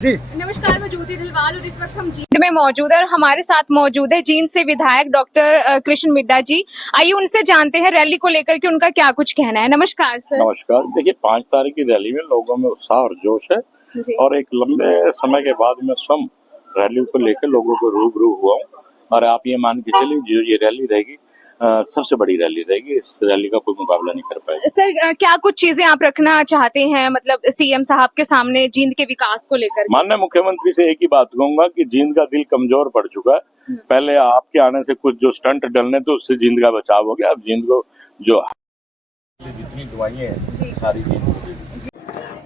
जी नमस्कार, मैं ज्योति ढलवाल और इस वक्त हम जींद में मौजूद है और हमारे साथ मौजूद है जींद से विधायक डॉक्टर कृष्ण मिड्ढा जी। आइए उनसे जानते हैं रैली को लेकर के उनका क्या कुछ कहना है। नमस्कार सर। नमस्कार। देखिए, 5 तारीख की रैली में लोगों में उत्साह और जोश है जी। और एक लंबे समय के बाद मैं स्वयं रैली को लेकर लोगों को रूबरू हुआ हूँ और आप ये मान के चलिए जो ये रैली रहेगी सबसे बड़ी रैली रहेगी। इस रैली का कोई मुकाबला नहीं कर पाएगा। सर क्या कुछ चीजें आप रखना चाहते हैं, मतलब सीएम साहब के सामने जींद के विकास को लेकर? माननीय मुख्यमंत्री से एक ही बात कहूंगा कि जींद का दिल कमजोर पड़ चुका है। पहले आपके आने से कुछ जो स्टंट डलने थे उससे जींद का बचाव हो गया। अब जींद को जो जितनी दवाइयां हैं सारी जींद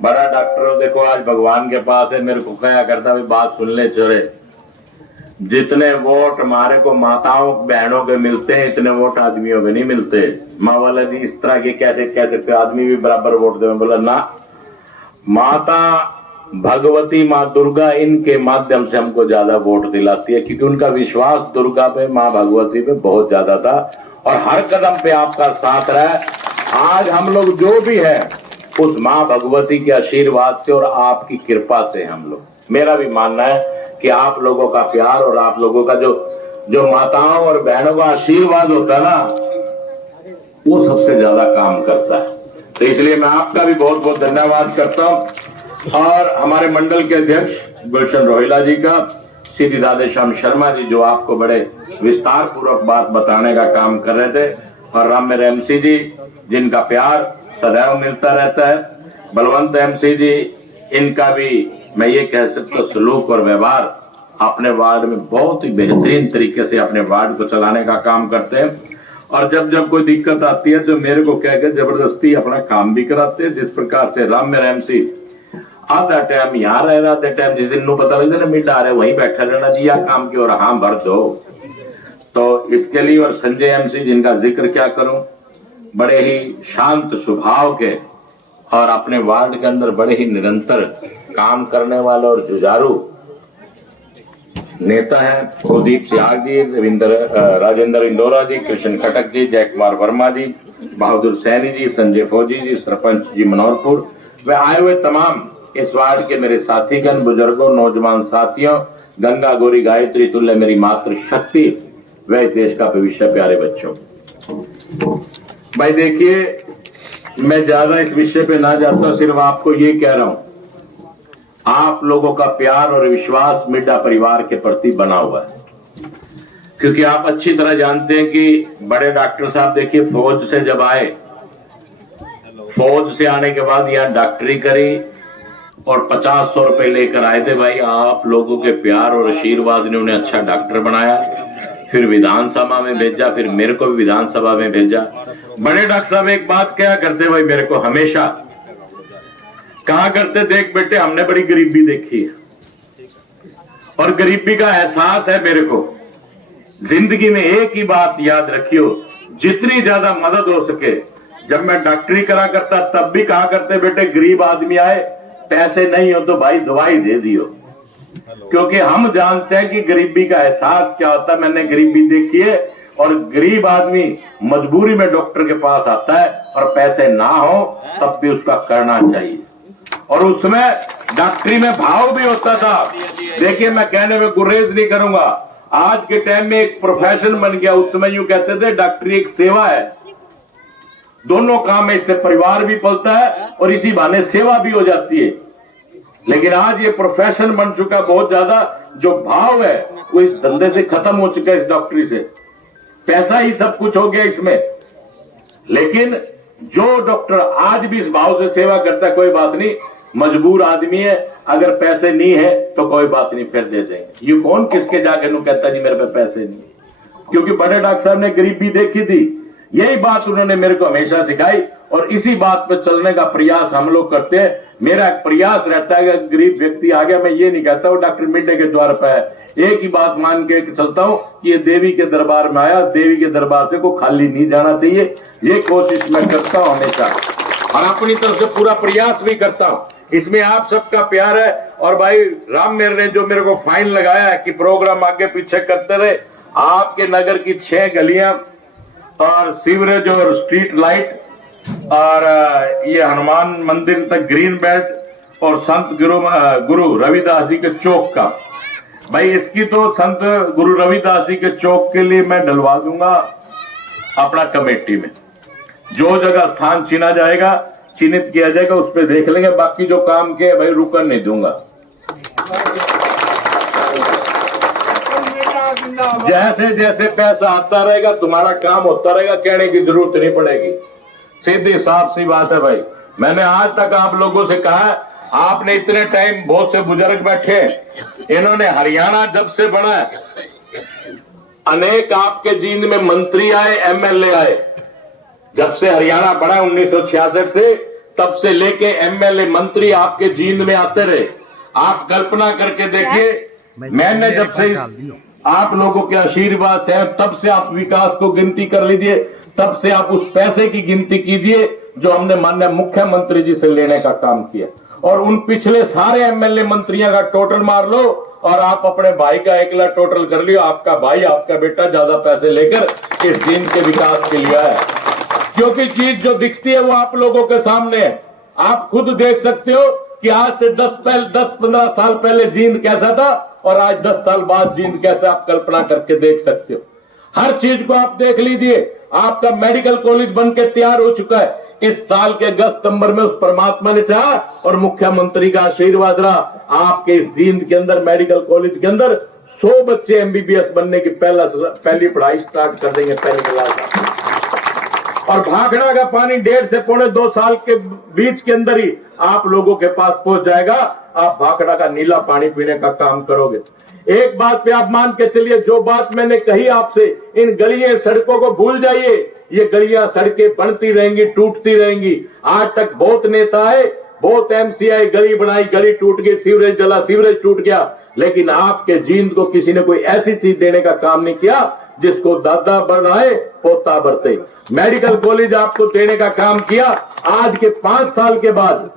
बड़ा डॉक्टर देखो आज भगवान के पास है। मेरे को कहा करता भाई बात सुन ले चोरे, जितने वोट हमारे को माताओं बहनों के मिलते हैं इतने वोट आदमियों के नहीं मिलते। माँ वाला जी इस तरह के कैसे कह सकते आदमी भी बराबर वोट दे? बोला ना, माता भगवती माँ दुर्गा इनके माध्यम से हमको ज्यादा वोट दिलाती है क्योंकि उनका विश्वास दुर्गा पे माँ भगवती पे बहुत ज्यादा था और हर कदम पे आपका साथ रहा। आज हम लोग जो भी है उस माँ भगवती के आशीर्वाद से और आपकी कृपा से हम लोग, मेरा भी मानना है कि आप लोगों का प्यार और आप लोगों का जो माताओं और बहनों का आशीर्वाद होता है ना वो सबसे ज्यादा काम करता है। तो इसलिए मैं आपका भी बहुत बहुत धन्यवाद करता हूं और हमारे मंडल के अध्यक्ष गुलशन रोहिला जी का, श्री राधेश्याम शर्मा जी जो आपको बड़े विस्तार पूर्वक बात बताने का काम कर रहे थे, और राम मेरे एमसी जी जिनका प्यार सदैव मिलता रहता है, बलवंत एमसी जी इनका भी मैं ये कह सकता हूँ सलूक और व्यवहार अपने वार्ड में बहुत ही बेहतरीन तरीके से अपने वार्ड को चलाने का काम करते हैं और जब जब कोई दिक्कत आती है तो मेरे को कह के जबरदस्ती अपना काम भी कराते हैं। जिस प्रकार से राम मेरा एमसी आधा टाइम यहाँ रह रहा, आधा टाइम जिस दिन पता लगता ना मिड्ढा रहे वहीं बैठा रहना जी या काम की और हाँ भर दो। तो इसके लिए और संजय एमसी जिनका जिक्र क्या करूं, बड़े ही शांत स्वभाव के और अपने वार्ड के अंदर बड़े ही निरंतर काम करने वाले और जुझारू नेता हैं। कुलदीप सियाग जी, राजेंद्र इंदौरा जी, कृष्ण खटक जी, जय कुमार वर्मा जी, बहादुर सैनी जी, संजय फौजी जी, सरपंच जी मनोहरपुर, वे आए हुए तमाम इस वार्ड के मेरे साथीगण, बुजुर्गों, नौजवान साथियों, गंगा गौरी गायत्री तुल्य मेरी मातृ शक्ति, व इस देश का भविष्य, प्यारे बच्चों। भाई देखिए, मैं ज्यादा इस विषय पे ना जाता, सिर्फ आपको ये कह रहा हूं आप लोगों का प्यार और विश्वास मिड्ढा परिवार के प्रति बना हुआ है क्योंकि आप अच्छी तरह जानते हैं कि बड़े डॉक्टर साहब देखिए फौज से जब आए, फौज से आने के बाद यहाँ डॉक्टरी करी और 50-100 रुपए लेकर आए थे। भाई आप लोगों के प्यार और आशीर्वाद ने उन्हें अच्छा डॉक्टर बनाया, फिर विधानसभा में भेजा, फिर मेरे को भी विधानसभा में भेजा। बड़े डॉक्टर साहब एक बात क्या करते भाई, मेरे को हमेशा कहा करते, देख बेटे हमने बड़ी गरीबी देखी है और गरीबी का एहसास है मेरे को। जिंदगी में एक ही बात याद रखियो, जितनी ज्यादा मदद हो सके। जब मैं डॉक्टरी करा करता तब भी कहा करते बेटे गरीब आदमी आए पैसे नहीं हो तो भाई दवाई दे दियो, क्योंकि हम जानते हैं कि गरीबी का एहसास क्या होता है। मैंने गरीबी देखी है और गरीब आदमी मजबूरी में डॉक्टर के पास आता है और पैसे ना हो तब भी उसका करना चाहिए और उसमें डॉक्टरी में भाव भी होता था। देखिए मैं कहने में गुरेज नहीं करूंगा, आज के टाइम में एक प्रोफेशन बन गया। उस समय यूं कहते थे डॉक्टरी एक सेवा है, दोनों काम है, इससे परिवार भी पलता है और इसी बहाने सेवा भी हो जाती है। लेकिन आज ये प्रोफेशन बन चुका बहुत ज्यादा, जो भाव है वो इस धंधे से खत्म हो चुका है। इस डॉक्टरी से पैसा ही सब कुछ हो गया इसमें। लेकिन जो डॉक्टर आज भी इस भाव से सेवा करता है, कोई बात नहीं, मजबूर आदमी है, अगर पैसे नहीं है तो कोई बात नहीं, फिर दे देंगे। ये कौन किसके जाके नु कहता जी मेरे पे पैसे नहीं, क्योंकि बड़े डॉक्टर साहब ने गरीबी देखी थी। यही बात उन्होंने मेरे को हमेशा सिखाई और इसी बात पे चलने का प्रयास हम लोग करते हैं। मेरा प्रयास रहता है कि गरीब व्यक्ति आ गया, मैं ये नहीं कहता वो डॉक्टर मिड्ढे के द्वार पर है, एक ही बात मान के चलता हूं कि ये देवी के दरबार में आया, देवी के दरबार से को खाली नहीं जाना चाहिए। ये कोशिश मैं करता हूं हमेशा और अपनी तरफ से पूरा प्रयास भी करता हूं। इसमें आप सबका प्यार है और भाई राम मेरे ने जो मेरे को फाइन लगाया है कि प्रोग्राम आगे पीछे करते रहे, आपके नगर की 6 गलियां और सीवरेज और स्ट्रीट लाइट और ये हनुमान मंदिर तक ग्रीन बेल्ट और संत गुरु रविदास जी के चौक का, भाई इसकी तो संत गुरु रविदास जी के चौक के लिए मैं डलवा दूंगा अपना कमेटी में। जो जगह स्थान चुना जाएगा, चिन्हित किया जाएगा, उस पर देख लेंगे। बाकी जो काम किए भाई रुकन नहीं दूंगा। जैसे जैसे पैसा आता रहेगा तुम्हारा काम होता रहेगा, कहने की जरूरत नहीं पड़ेगी। सीधी साफ सी बात है भाई। मैंने आज तक आप लोगों से कहा, आपने इतने टाइम, बहुत से बुजुर्ग बैठे, इन्होंने हरियाणा जब से बना है, अनेक आपके जींद में मंत्री आए, एमएलए आए। जब से हरियाणा बना 1966 से, तब से लेके एमएलए मंत्री आपके जींद में आते रहे। आप कल्पना करके देखिए, मैंने जब से आप लोगों के आशीर्वाद से, तब से आप विकास को गिनती कर लीजिए, तब से आप उस पैसे की गिनती कीजिए जो हमने माननीय मुख्यमंत्री जी से लेने का काम किया, और उन पिछले सारे एमएलए मंत्रियों का टोटल मार लो और आप अपने भाई का अकेला टोटल कर लियो। आपका भाई, आपका बेटा ज्यादा पैसे लेकर इस जींद के विकास के लिए है, क्योंकि चीज जो दिखती है वो आप लोगों के सामने है। आप खुद देख सकते हो कि आज से 10-15 साल पहले जींद कैसा था और आज 10 साल बाद जींद कैसा, आप कल्पना करके देख सकते हो। हर चीज को आप देख लीजिए। आपका मेडिकल कॉलेज बन के तैयार हो चुका है। इस साल के अगस्त सितंबर में उस परमात्मा ने चाहा और मुख्यमंत्री का आशीर्वाद रहा, आपके इस जींद के अंदर मेडिकल कॉलेज के अंदर 100 बच्चे एमबीबीएस बनने की पहली पढ़ाई स्टार्ट कर देंगे, पहली क्लास। और भाखड़ा का पानी 1.5 से पौने 2 साल के बीच के अंदर ही आप लोगों के पास पहुंच जाएगा। आप भाखड़ा का नीला पानी पीने का काम करोगे। एक बात पे आप मान के चलिए, जो बात मैंने कही आपसे, इन गलियों सड़कों को भूल जाइए। ये गलियां सड़कें बनती रहेंगी, टूटती रहेंगी। आज तक बहुत नेता है, बहुत एमसी आई, गली बनाई, गली टूट गई, सीवरेज जला, सीवरेज टूट गया, लेकिन आपके जींद को किसी ने कोई ऐसी चीज देने का काम नहीं किया जिसको दादा बढ़ाए पोता बढ़ते। मेडिकल कॉलेज आपको देने का काम किया। आज के 5 साल के बाद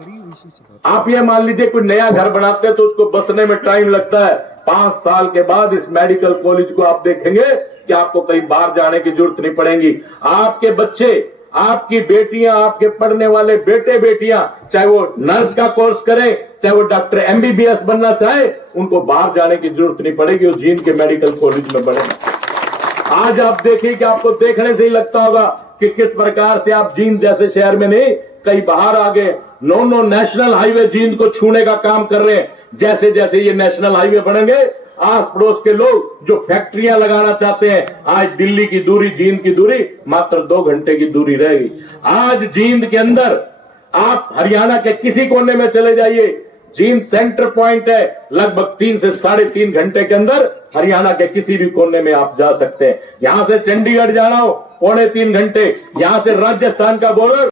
आप ये मान लीजिए कोई नया घर बनाते हैं तो उसको बसने में टाइम लगता है। 5 साल के बाद इस मेडिकल कॉलेज को आप देखेंगे कि आपको कहीं बाहर जाने की जरूरत नहीं पड़ेगी। आपके बच्चे, आपकी बेटियां, आपके पढ़ने वाले बेटे बेटियां, चाहे वो नर्स का कोर्स करें, चाहे वो डॉक्टर एमबीबीएस बनना चाहे, उनको बाहर जाने की जरूरत नहीं पड़ेगी, वो जींद के मेडिकल कॉलेज में बनेगा। आज आप देखिए कि आपको देखने से ही लगता होगा कि किस प्रकार से आप जींद जैसे शहर में नहीं, कई बाहर आ गए। 9 नेशनल हाईवे जींद को छूने का काम कर रहे हैं। जैसे जैसे ये नेशनल हाईवे बनेंगे, आस पड़ोस के लोग जो फैक्ट्रियां लगाना चाहते हैं, आज दिल्ली की दूरी, जींद की दूरी मात्र 2 घंटे की दूरी रहेगी। आज जींद के अंदर आप हरियाणा के किसी कोने में चले जाइए, जींद सेंटर पॉइंट है। लगभग 3 से 3.5 घंटे के अंदर हरियाणा के किसी भी कोने में आप जा सकते हैं। यहां से चंडीगढ़ जाना हो 2.25 घंटे, यहां से राजस्थान का बॉर्डर